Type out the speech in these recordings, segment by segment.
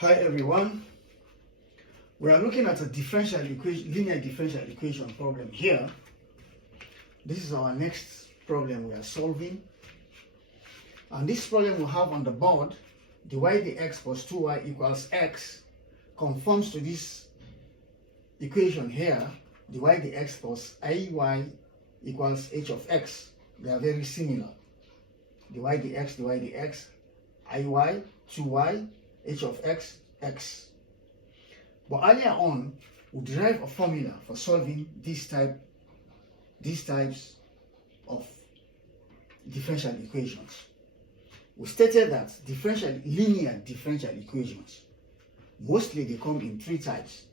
Hi everyone. We are looking at a linear differential equation problem here. This is our next problem we are solving. And this problem we have on the board, dy dx plus 2y equals x, conforms to this equation here, dy dx plus iy equals h of x. They are very similar. dy dx, iy, 2y, h of x, x. But earlier on, we derived a formula for solving these types of differential equations. We stated that linear differential equations, mostly they come in three types.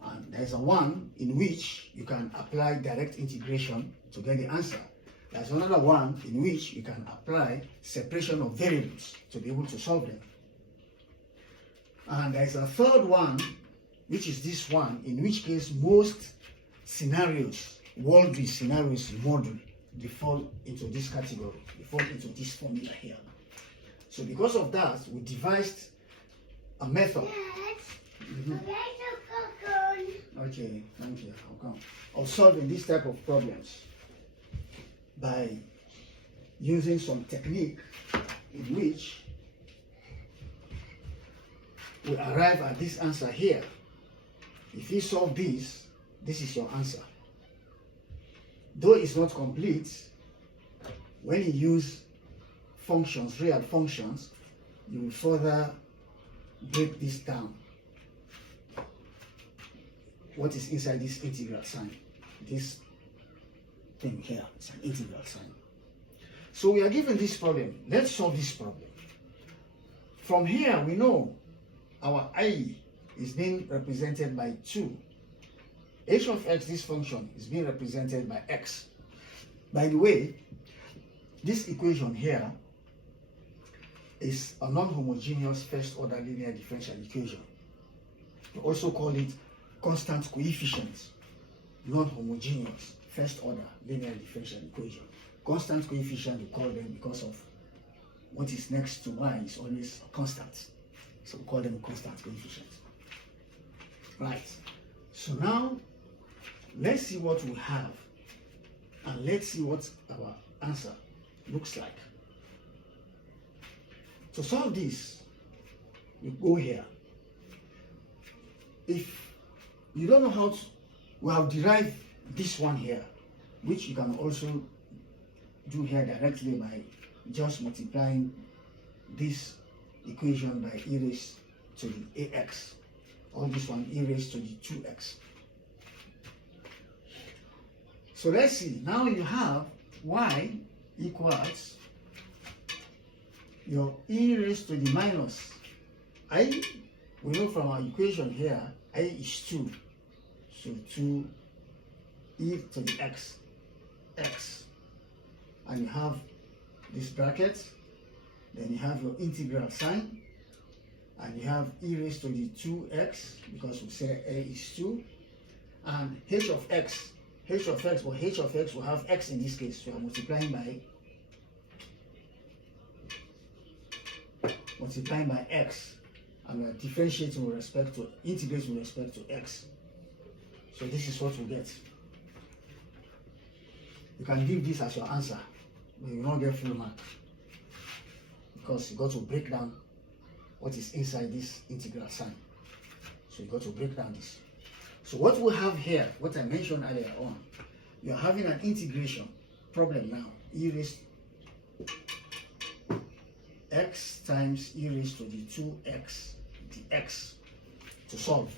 And there's a one in which you can apply direct integration to get the answer. There's another one in which you can apply separation of variables to be able to solve them. And there's a third one, which is this one, in which case most scenarios, worldview scenarios in model, they fall into this category, they fall into this formula here. So because of that, we devised a method. Okay, thank you. I'll come. Of solving this type of problems by using some technique in which we arrive at this answer here. If you solve this, this is your answer. Though it's not complete, when you use functions, real functions, you will further break this down. What is inside this integral sign? This thing here is an integral sign. So we are given this problem. Let's solve this problem. From here, we know our I is being represented by 2. H of x, this function, is being represented by x. By the way, this equation here is a non-homogeneous first-order linear differential equation. We also call it constant coefficient, non-homogeneous first-order linear differential equation. Constant coefficient, we call them because of what is next to y is always a constant. So we call them constant coefficients. Right. So now, let's see what we have. And let's see what our answer looks like. To solve this, we go here. If you don't know how to, we have derived this one here, which you can also do here directly by just multiplying this equation by e raised to the ax, or this one e raised to the 2x. So let's see, now you have y equals your e raised to the minus I. We know from our equation here, I is 2, so 2 e to the x, and you have this bracket. Then you have your integral sign, and you have e raised to the 2x, because we say a is 2, and h of x, but h of x will have x in this case, so we are multiplying by x, and we are differentiating with respect to, integrating with respect to x. So this is what we get. You can give this as your answer, but you will not get full mark, because you got to break down what is inside this integral sign. So you got to break down this. So what we have here, what I mentioned earlier on, you are having an integration problem now. E raised x times e raised to the 2x dx to solve.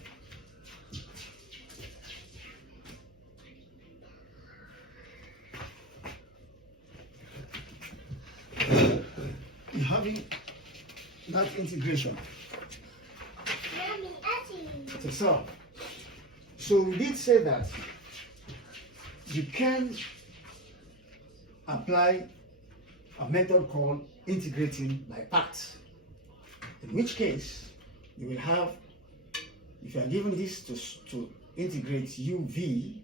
You're having that integration to solve. So we did say that you can apply a method called integrating by parts, in which case you will have, if you are given this to integrate uv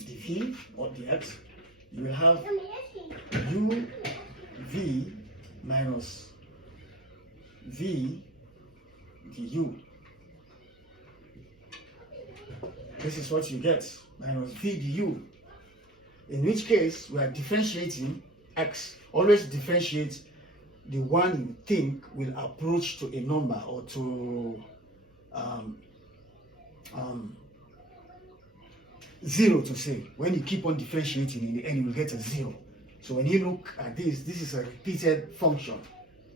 dv or dx, you will have uv minus v du. This is what you get, minus v du. In which case, we are differentiating x. Always differentiate the one you think will approach to a number or to 0 to say. When you keep on differentiating, in the end you will get a 0. So when you look at this is a repeated function,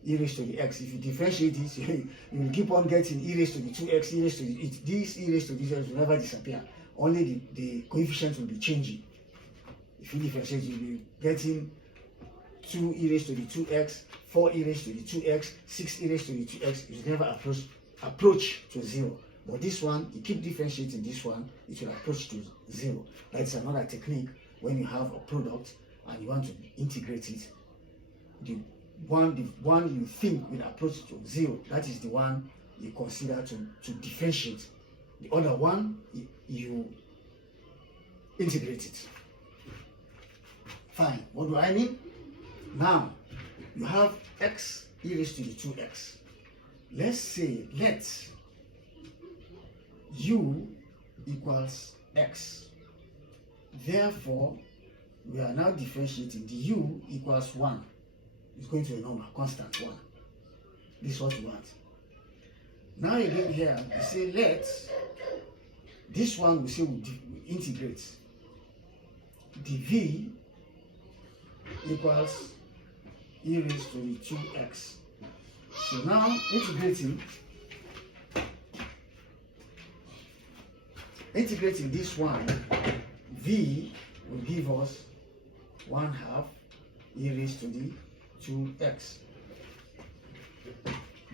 e raised to the x. If you differentiate this, you will keep on getting e raised to the 2x, e raised to the this e raised to this x will never disappear. Only the coefficients will be changing. If you differentiate, you'll be getting 2 e raised to the 2x, 4 e raised to the 2x, 6 e raised to the 2x. It will never approach to 0. But this one, you keep differentiating this one, it will approach to 0. That's another technique when you have a product and you want to integrate it. The one you think will approach to 0, that is the one you consider to differentiate. The other one, you integrate it. Fine. What do I mean? Now, you have x e raised to the 2x. Let's say, let u equals x. Therefore, we are now differentiating. The u equals 1. It's going to a number, constant 1. This is what we want. Now again here, we say let, this one we say we integrate. dv equals e raised to the 2x. So now integrating this one, v will give us 1/2 e raised to the 2x.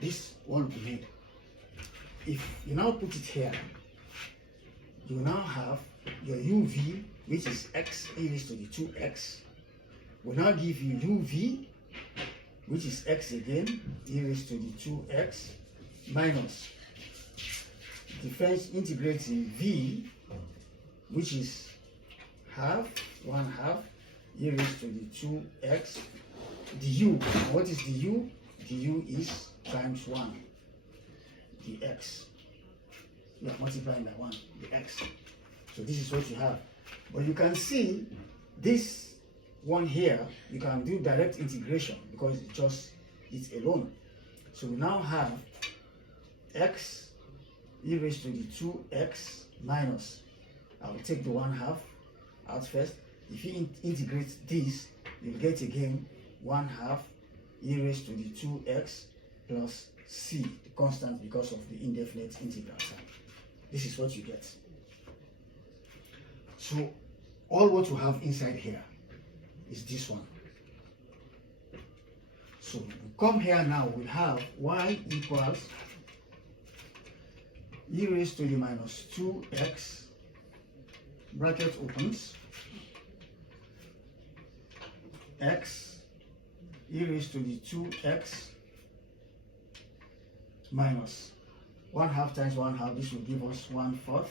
This one will be made. If you now put it here, you now have your uv, which is x e raised to the 2x, will now give you uv, which is x again, e raised to the 2x, minus integrating v, which is 1/2 e raised to the 2x, du. What is du? Du is times 1, the x. You are multiplying by 1, the x. So this is what you have. But you can see this one here, you can do direct integration because it's alone. So we now have x e raised to the 2x minus, I will take the 1/2 out first. If you integrate this, you'll get again 1/2 e raised to the 2x plus c, the constant because of the indefinite integral sign. This is what you get. So all what you have inside here is this one. So we come here now, we have y equals e raised to the minus 2x, bracket opens, x e raised to the 2x minus 1/2 times 1/2, this will give us 1/4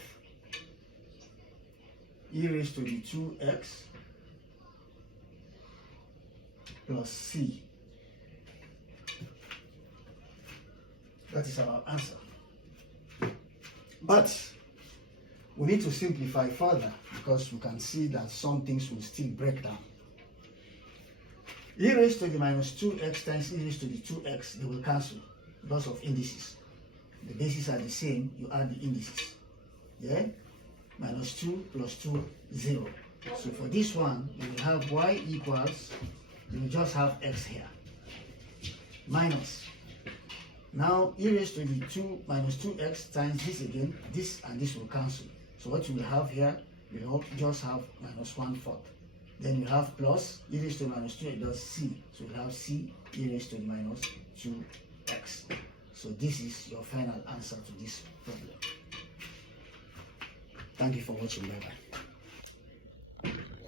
e raised to the 2x plus c. That is our answer. But we need to simplify further because we can see that some things will still break down. E raised to the minus 2x times e raised to the 2x, they will cancel because of indices. The bases are the same, you add the indices. Yeah? Minus 2 plus 2, 0. So for this one, you will have y equals, you will just have x here. Minus. Now, e raised to the 2 minus 2x times this again, this and this will cancel. So what you will have here, you will just have minus 1/4. Then you have plus, e raised to the minus 2, it does c. So you have c e raised to the minus 2x. So this is your final answer to this problem. Thank you for watching. Bye-bye.